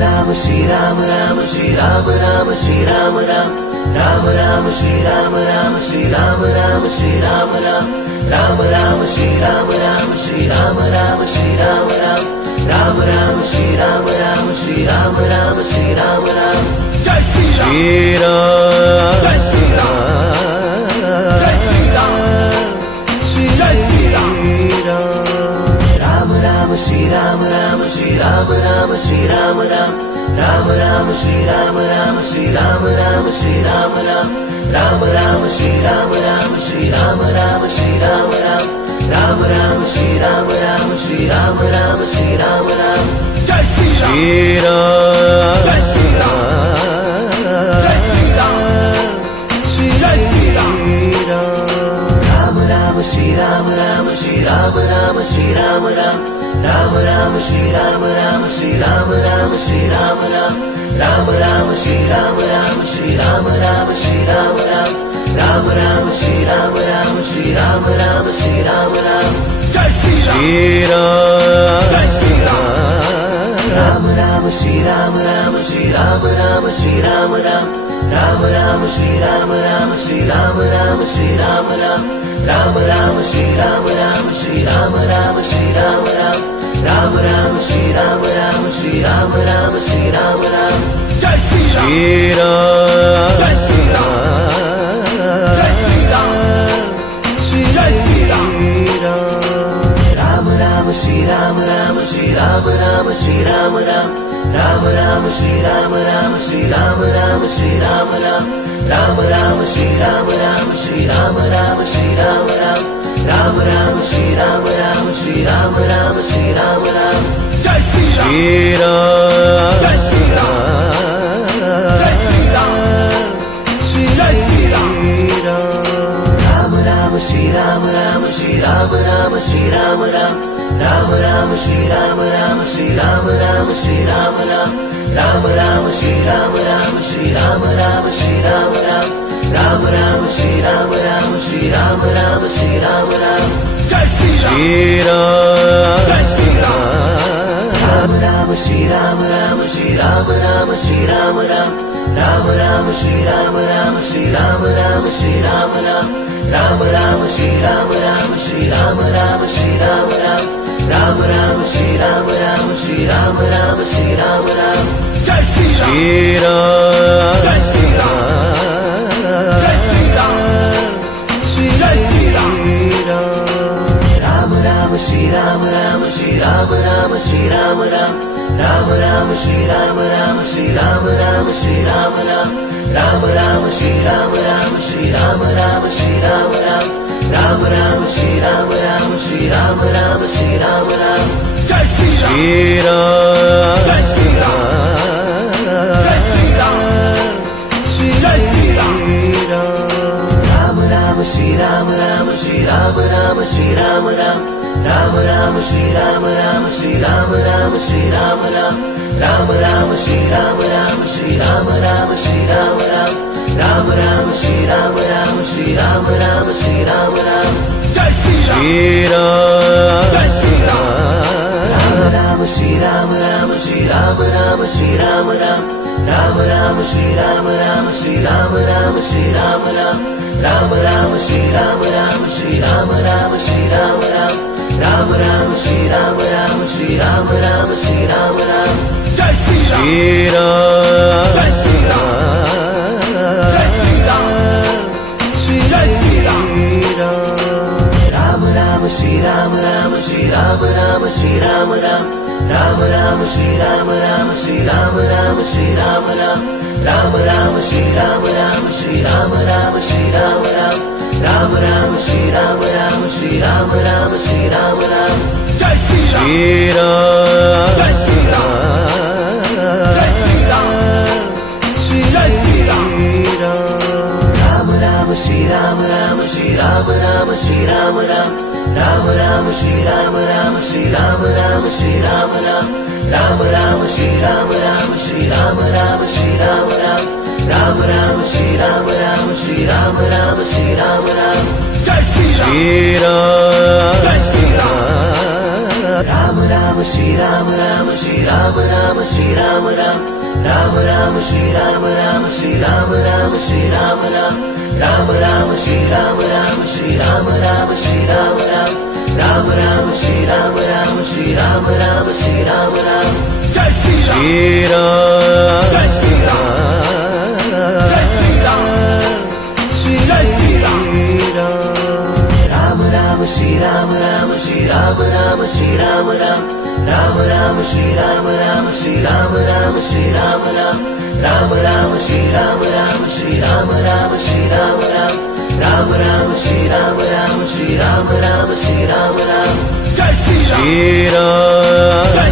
Ram Shri Ram Ram Shri Ram Ram Shri Ram Ram Ram Ram Shri Ram Ram Shri Ram Ram Shri Ram Ram Ram Ram Shri Ram Ram Shri Ram Ram Shri Ram Ram Ram Ram Shri Ram Ram Shri Ram Ram Shri Ram Ram Jai Shri Ram Jai Shri Ram Jai Shri Ram Jai Shri Ram Ram Ram Shri Ram Ram Shri Ram Ram Shri Ram Ram Ram Ram Shri Ram Ram Shri Ram Ram Shri Ram Ram Ram Ram Shri Ram Ram Shri Ram Ram Shri Ram Ram Ram Ram Shri Ram Ram Shri Ram Ram Shri Ram Ram Jai Shri Ram Jai Shri Ram Jai Shri Ram Jai Shri Ram Ram Ram Shri Ram Ram Shri Ram Ram Shri Ram Ram Ram Ram Shri Ram Ram Shri Ram Ram Shri Ram Ram Ram Ram Shri Ram Ram Shri Ram Ram Shri Ram Ram Ram Ram Shri Ram Ram Shri Ram Ram Shri Ram Ram Jai Shri Ram Jai Shri Ram Ram Ram Shri Ram Ram Shri Ram Ram Shri Ram Ram Ram Ram Shri Ram Ram Shri Ram Ram Shri Ram Ram Ram Ram Shri Ram Ram Shri Ram Ram Shri Ram Ram Ram Ram Shri Ram Ram Shri Ram Ram Shri Ram Ram Jai Shri Ram Jai Shri Ram Jai Shri Ram Jai Shri Ram Ram Ram Shri Ram Ram Shri Ram Ram Shri Ram Ram Ram Ram Shri Ram Ram Shri Ram Ram Shri Ram Ram Ram Ram Shri Ram Ram Shri Ram Ram Shri Ram Ram Ram Ram Shri Ram Ram Shri Ram Ram Shri Ram Ram Jai Shri Ram Jai Shri Ram Jai Shri Ram Jai Shri Ram Ram Ram Shri Ram Ram Shri Ram Ram Shri Ram Ram Ram Ram Shri Ram Ram Shri Ram Ram Shri Ram Ram Ram Ram Shri Ram Ram Shri Ram Ram Shri Ram Ram Ram Ram Shri Ram Ram Shri Ram Ram Shri Ram Ram Jai Shri Ram Jai Shri Ram Ram Ram Shri Ram Ram Shri Ram Ram Shri Ram Ram Ram Ram Shri Ram Ram Shri Ram Ram Shri Ram Ram Ram Ram Shri Ram Ram Shri Ram Ram Shri Ram Ram Ram Ram Shri Ram Ram Shri Ram Ram Shri Ram Ram Jai Shri Ram Jai Shri Ram Jai Shri Ram Jai Shri Ram Ram Ram Shri Ram Ram Shri Ram Ram Shri Ram Ram Ram Ram Shri Ram Ram Shri Ram Ram Shri Ram Ram Ram Ram Shri Ram Ram Shri Ram Ram Shri Ram Ram Ram Ram Shri Ram Ram Shri Ram Ram Shri Ram Ram Jai Shri Ram Jai Shri Ram Jai Shri Ram Jai Shri Ram Ram Ram Shri Ram Ram Shri Ram Ram Shri Ram Ram Ram Ram Shri Ram Ram Shri Ram Ram Shri Ram Ram Ram Ram Shri Ram Ram Shri Ram Ram Shri Ram Ram Ram Ram Shri Ram Ram Shri Ram Ram Shri Ram Ram Jai Shri Ram Jai Shri Ram Ram Ram Shri Ram Ram Shri Ram Ram Shri Ram Ram Ram Ram Shri Ram Ram Shri Ram Ram Shri Ram Ram Ram Ram Shri Ram Ram Shri Ram Ram Shri Ram Ram Ram Ram Shri Ram Ram Shri Ram Ram Shri Ram Ram Jai Shri Ram Jai Shri Ram Jai Shri Ram Jai Shri Ram Ram Ram Shri Ram Ram Shri Ram Ram Shri Ram Ram Ram Ram Shri Ram Ram Shri Ram Ram Shri Ram Ram Ram Ram Shri Ram Ram Shri Ram Ram Shri Ram Ram Ram Ram Shri Ram Ram Shri Ram Ram Shri Ram Ram Jai Shri Ram Jai Shri Ram Jai Shri Ram Jai Shri Ram Ram Ram Shri Ram Ram Shri Ram Ram Shri Ram Ram Ram Ram Shri Ram Ram Shri Ram Ram Shri Ram Ram Ram Ram Shri Ram Ram Shri Ram Ram Shri Ram Ram Ram Ram Shri Ram Ram Shri Ram Ram Shri Ram Ram Jai Shri Ram Jai Shri Ram Ram Ram Shri Ram Ram Shri Ram Ram Shri Ram Ram Ram Ram Shri Ram Ram Shri Ram Ram Shri Ram Ram Ram Ram Shri Ram Ram Shri Ram Ram Shri Ram Ram Ram Ram Shri Ram Ram Shri Ram Ram Shri Ram Ram Jai Shri Ram Jai Shri Ram Jai Shri Ram Jai Shri Ram Ram Ram Shri Ram Ram Shri Ram Ram Shri Ram Ram Ram Ram Shri Ram Ram Shri Ram Ram Shri Ram Ram Ram Ram Shri Ram Ram Shri Ram Ram Shri Ram Ram Ram Ram Shri Ram Ram Shri Ram Ram Shri Ram Ram Jai Shri Ram